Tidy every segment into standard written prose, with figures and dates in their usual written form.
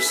Hey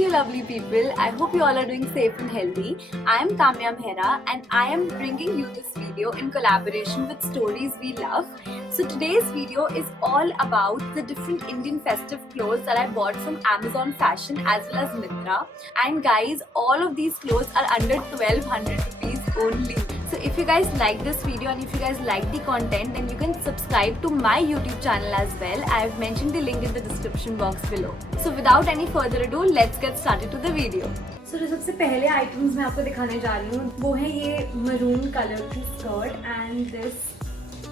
you lovely people, I hope you all are doing safe and healthy. I am Kamya Mehra and I am bringing you this video in collaboration with Stories We Love. So today's video is all about the different Indian festive clothes that I bought from Amazon Fashion as well as Myntra. And guys, all of these clothes are under 1200 rupees only. So if you guys like this video and if you guys like the content, then you can subscribe to my YouTube channel as well. I have mentioned the link in the description box below. So without any further ado, let's get started to the video. So जो सबसे पहले items मैं आपको दिखाने जा रही हूँ वो है ये मरून कलर की skirt and this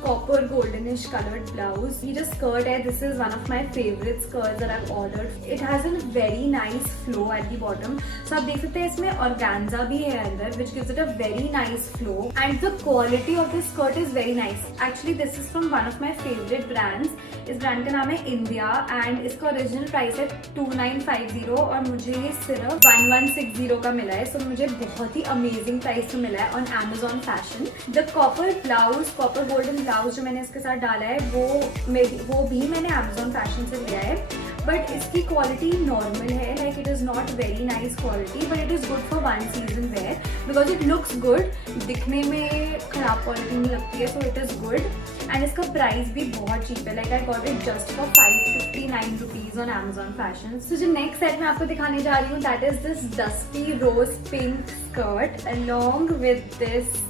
copper goldenish coloured blouse. ये जो स्कर्ट है this is one of my favourite skirt that I have ordered. It has a very nice flow at the bottom. So आप देख सकते हैं इसमें organza भी है अंदर which gives it a very nice flow and the quality of this skirt is very nice. Actually this is from one of my favourite brands. इस brand का नाम है इंडिया एंड इसका ओरिजिनल प्राइस है 2950 और मुझे ये सिर्फ 1160 का मिला है. सो मुझे बहुत ही अमेजिंग प्राइस में मिला है on Amazon Fashion. The copper blouse, copper golden blouse जो मैंने इसके साथ डाला है वो भी मैंने Amazon Fashion से लिया है. बट इसकी क्वालिटी नॉर्मल है. Like it is not very nice quality but it is good for one season where because it looks good. दिखने में खराब क्वालिटी नहीं लगती है. So it is good and इसका प्राइस भी बहुत चीप है. Like I got it just for 559 rupees on Amazon Fashion. So जो नेक्स्ट सेट मैं आपको दिखाने जा रही हूँ that is this dusty rose pink skirt along with this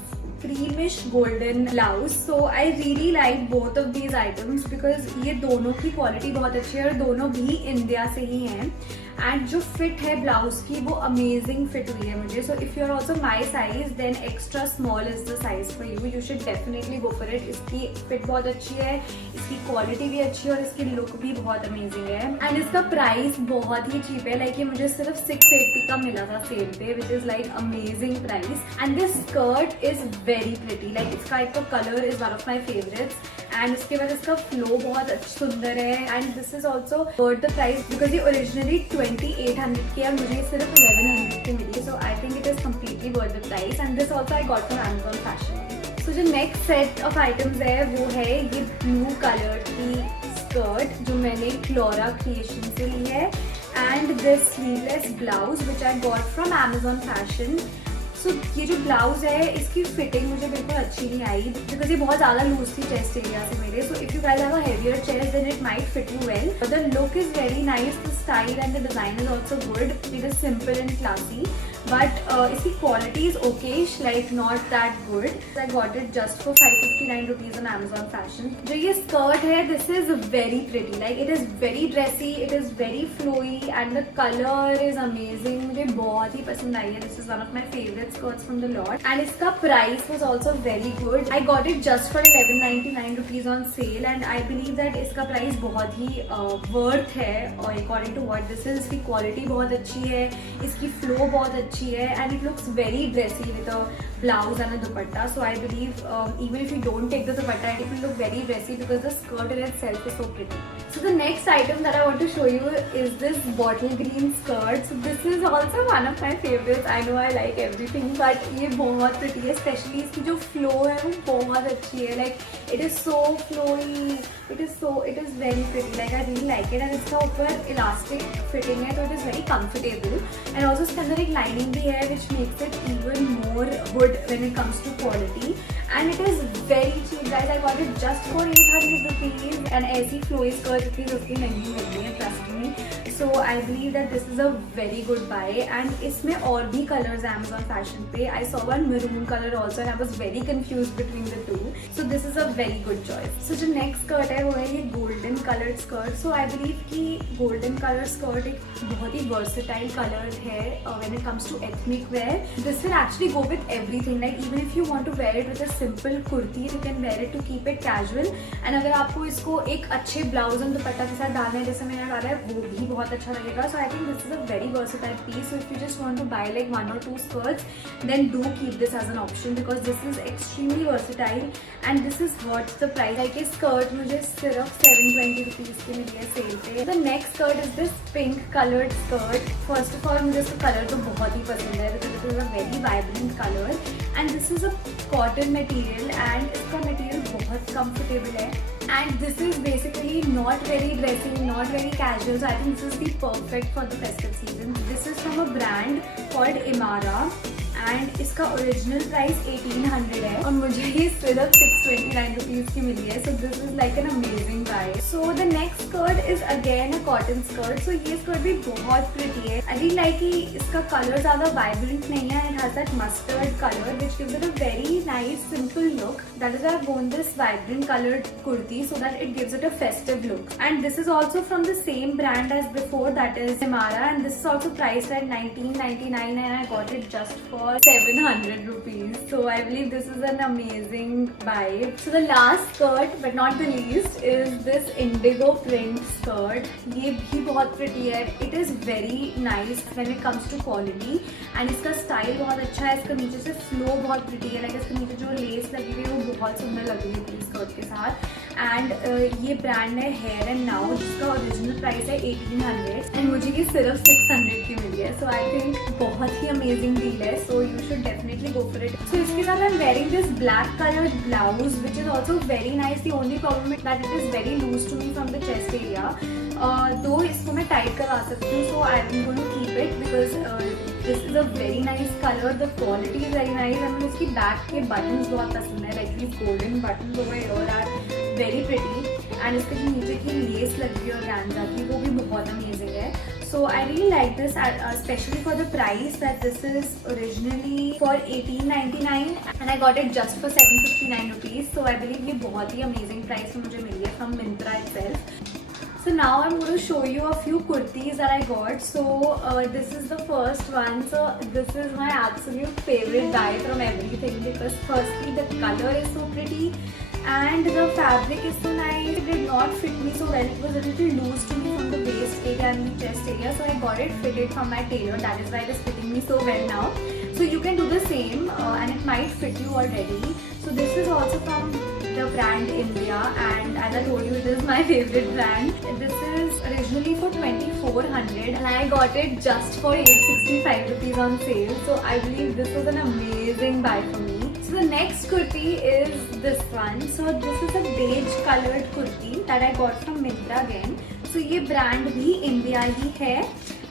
creamish golden blouse. So I really like both of these items because ये दोनों की क्वालिटी बहुत अच्छी है और दोनों भी इंडिया से ही हैं. एंड जो फिट है ब्लाउज की वो अमेजिंग फिट हुई है मुझे. So if you are also my size then extra small is the size for you. You should definitely go for it. इसकी फिट बहुत अच्छी है, इसकी क्वालिटी भी अच्छी है और इसकी लुक भी बहुत अमेजिंग है. एंड इसका प्राइस बहुत ही चीप है. लाइक ये मुझे सिर्फ 680 का मिला था सेल पे which is like amazing price. And this skirt is very pretty. Like इसका एक तो colour is one of my favourites and उसके बाद इसका फ्लो बहुत सुंदर है. And this is also worth the price because ये ओरिजिनली 2800 की है, मुझे सिर्फ 1100 की मिली. So I think it is completely worth the price and this also I got from Amazon Fashion. So जो नेक्स्ट सेट ऑफ आइटम्स है वो है ये ब्लू कलर की स्कर्ट जो मैंने फ्लोरा क्रिएशन से ली है and this sleeveless blouse which I got from Amazon Fashion. सो ये जो ब्लाउज है इसकी फिटिंग मुझे बिल्कुल अच्छी नहीं आई बिकॉज ये बहुत ज़्यादा लूज थी चेस्ट एरिया से मेरे. So if you guys have a heavier chest then it might fit you well. The look is very nice, the style and the design is also good. It is simple and classy but इसकी quality is okayish like not that good. I got it just for 559 rupees on Amazon Fashion. जो ये skirt है this is very pretty. Like it is very dressy, it is very flowy and the colour is amazing. मुझे बहुत ही पसंद आई है. This is one of my favourite skirts from the lot and इसका price was also very good. I got it just for 1199 rupees on sale and I believe that इसका price बहुत ही worth है और according to what this is. इसकी quality बहुत अच्छी है, इसकी flow बहुत अच्छी है and it looks very dressy with a blouse and a dupatta. So I believe even if you don't take the dupatta it will look very dressy because the skirt in itself is so pretty. So the next item that I want to show you is this bottle green skirt. So this is also one of my favorites. I know I like everything but ये बहुत pretty है. Especially इसकी जो flow है वो बहुत अच्छी है. Like it is so flowy, it is very pretty. Like I really like it and इसका ऊपर elastic fitting है तो it is very comfortable and also इसके अंदर एक lining भी है which makes it even more good when it comes to quality and it is very cheap guys. I got it just for 800 rupees and ऐसी flowy skirt इतनी सस्ती नहीं मिलती है trust me. So I believe that this is a very good buy and इसमें और भी colors है Amazon Fashion पे. I saw one maroon color also and I was very confused between the two. So this is a very good choice. So जो next skirt है वो है ये golden colored skirt. So I believe कि golden color skirt एक बहुत ही versatile color है when it comes to ethnic wear. This will actually go with everything. Like even if you want to wear it with a simple kurti, you can wear it to keep it casual. And अगर आपको इसको एक अच्छे blouse और दुपट्टा के साथ डालना है जैसे मैंने डाला है वो भी बहुत बहुत अच्छा लगेगा. So I think this is a very versatile piece. So if you just want to buy like 1 or 2 skirts, then do keep this as an option because this is extremely versatile and this is worth the price. Like ये skirt मुझे सिर्फ 720 rupees की मिली है cell पे. The next skirt is this pink colored skirt. First of all मुझे इसका colour तो बहुत ही पसंद है because it is a very vibrant color and this is a cotton material and इसका material बहुत comfortable है. And this is basically not very dressy, not very casual. So I think this is the perfect for the festive season. This is from a brand called Imara and इसका original price 1800 है और मुझे ये सिर्फ 629 rupees की मिली है. So this is like an amazing buy. So the next skirt is again a cotton skirt. So ये skirt भी बहुत pretty है. I really like कि इसका color ज़्यादा vibrant नहीं है. It has that mustard color which gives it a very nice simple look. That is why I've worn this vibrant colored kurti so that it gives it a festive look. And this is also from the same brand as before, that is Imara, and this is also priced at 1999 and I got it just for 700 rupees. So I believe this is an amazing buy. So the last skirt but not the least is this indigo print skirt. ये भी बहुत pretty है. It is very nice when it comes to quality and इसका style बहुत अच्छा है. इसका नीचे से flow बहुत pretty है. Like इसके नीचे जो lace लगी हुई है वो बहुत सुंदर लग रही है पूरी स्कर्ट के साथ. एंड ये ब्रांड है हेयर एंड नाउ जिसका ओरिजिनल प्राइस है 1800 एंड मुझे ये सिर्फ 600 की मिली है. सो आई थिंक बहुत ही अमेजिंग डील है. So you should definitely go for it. So इसके साथ I am wearing this black coloured blouse which is also very nice. The only problem is that it is very loose to me from the chest area. Though इसको मैं tight करवा सकती हूँ. So I am going to keep it because this is a very nice colour. The quality is very nice and मुझे इसकी back के buttons बहुत पसंद है. Like these golden buttons over here are very pretty and इसके जो नीचे की लेस लगी है ऑर्गेन्जा की वो भी बहुत अमेजिंग है. So I really like this specially for the price that this is originally for 1899 and I got it just for 759 rupees. So I believe ये बहुत ही अमेजिंग प्राइस में मुझे मिली है from Myntra itself. So now I'm going to show you a few kurtis that I got. So this is the first one. So this is my absolute favorite buy from everything because firstly the color is so pretty and the fabric is so nice. It did not fit me so well. It was a little loose to me from the waist area and the chest area. So I got it fitted from my tailor. That is why it is fitting me so well now. So you can do the same and it might fit you already. So this is also from the brand India and as I told you it is my favorite brand. This is originally for 2400 and I got it just for 865 rupees on sale. So I believe this was an amazing buy for me. So the next kurti is this one. So this is a beige colored kurti that I got from Myntra again. So ये brand भी India ही है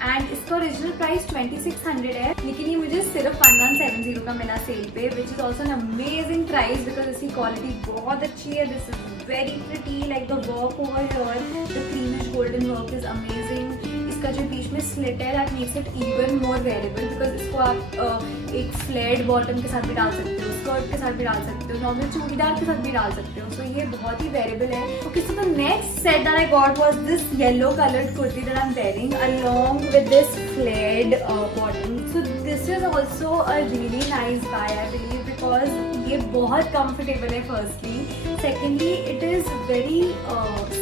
and इसका original price 2600 है लेकिन ये मुझे सिर्फ 1170 का मिला सेल पे which is also an amazing price because इसकी क्वालिटी बहुत अच्छी है. This is very pretty like the work over here the creamish golden work is amazing. इसका जो बीच में स्लिट है that makes it even more wearable because इसको आप एक फ्लेड बॉटम के साथ भी डाल सकते हो, स्कर्ट के साथ भी डाल सकते हो, नॉर्मल चूड़ीदार के साथ भी डाल सकते हो. सो ये बहुत ही वेरेबल है. Okay so the next set that I got was this yellow coloured kurti that I am wearing along with this flared bottom. So this is also a really nice buy I believe because ये बहुत comfortable है firstly. Secondly it is very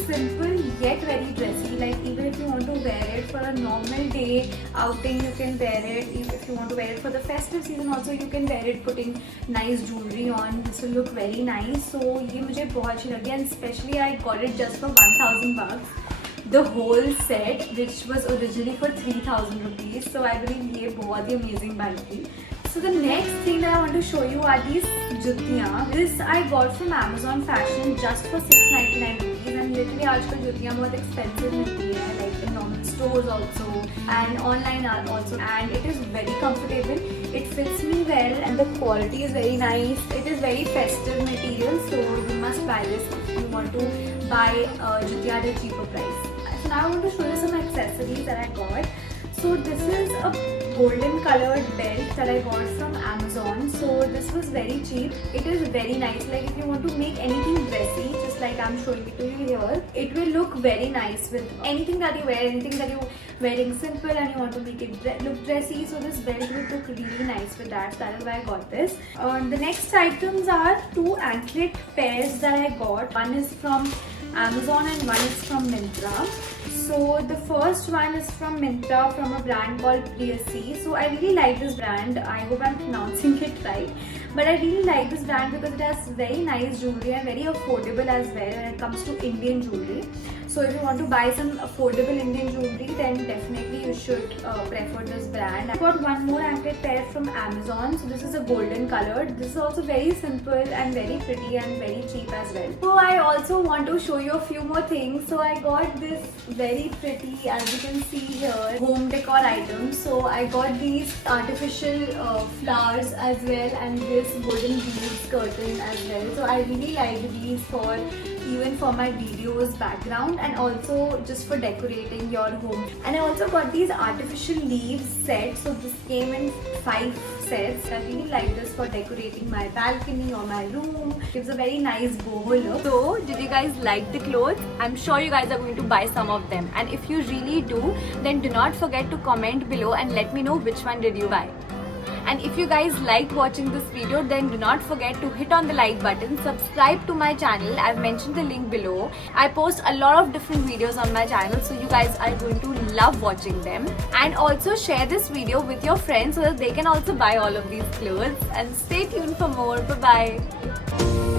simple yet very dressy. Like even if you want to wear it for a normal day outing you can wear it. If you want to wear it for the festive season also you can wear it putting nice jewelry on. This will look very nice. So ये मुझे बहुत अच्छी लगी and especially I got it just for 1000 bucks. The whole set which was originally for 3000 rupees. So I believe ये बहुत ही amazing buy थी. So the next thing that I want to show you are these जुतियाँ. This I got from Amazon Fashion just for 699 rupees and literally आजकल जुतियाँ बहुत expensive मिलती है like in normal stores also and online also and it is very comfortable. It fits me well and the quality is very nice. It is very festive material so you must buy this if you want to buy जुतियाँ at a cheaper price. So now I want to show you some accessories that I got. So this is a golden colored belt that I got from Amazon. So this was very cheap. It is very nice. Like if you want to make anything dressy, just like I'm showing it to you here, it will look very nice with anything that you wear, anything that you're wearing simple and you want to make it look dressy. So this belt will look really nice with that. So that is why I got this. The next items are 2 anklet pairs that I got. One is from Amazon and one is from Myntra. So the first one is from Myntra, from a brand called Priyasi. So I really like this brand. I hope I'm pronouncing it right. But I really like this brand because it has very nice jewelry and very affordable as well when it comes to Indian jewelry. So if you want to buy some affordable Indian jewelry, then definitely you should prefer this brand. I got one more anklet pair from Amazon. So this is a golden color. This is also very simple and very pretty and very cheap as well. So I also want to show you a few more things. So I got this very pretty, as you can see here, home decor items. So I got these artificial flowers as well and this golden beads curtain as well. So I really like these for even for my videos background and also just for decorating your home. And I also got these artificial leaves set. So this came in 5 sets. I really like this for decorating my balcony or my room. Gives a very nice boho look. So did you guys like the clothes? I'm sure you guys are going to buy some of them. And if you really do, then do not forget to comment below and let me know which one did you buy. And if you guys liked watching this video, then do not forget to hit on the like button, subscribe to my channel. I've mentioned the link below. I post a lot of different videos on my channel, so you guys are going to love watching them. And also share this video with your friends so that they can also buy all of these clothes. And stay tuned for more. Bye bye.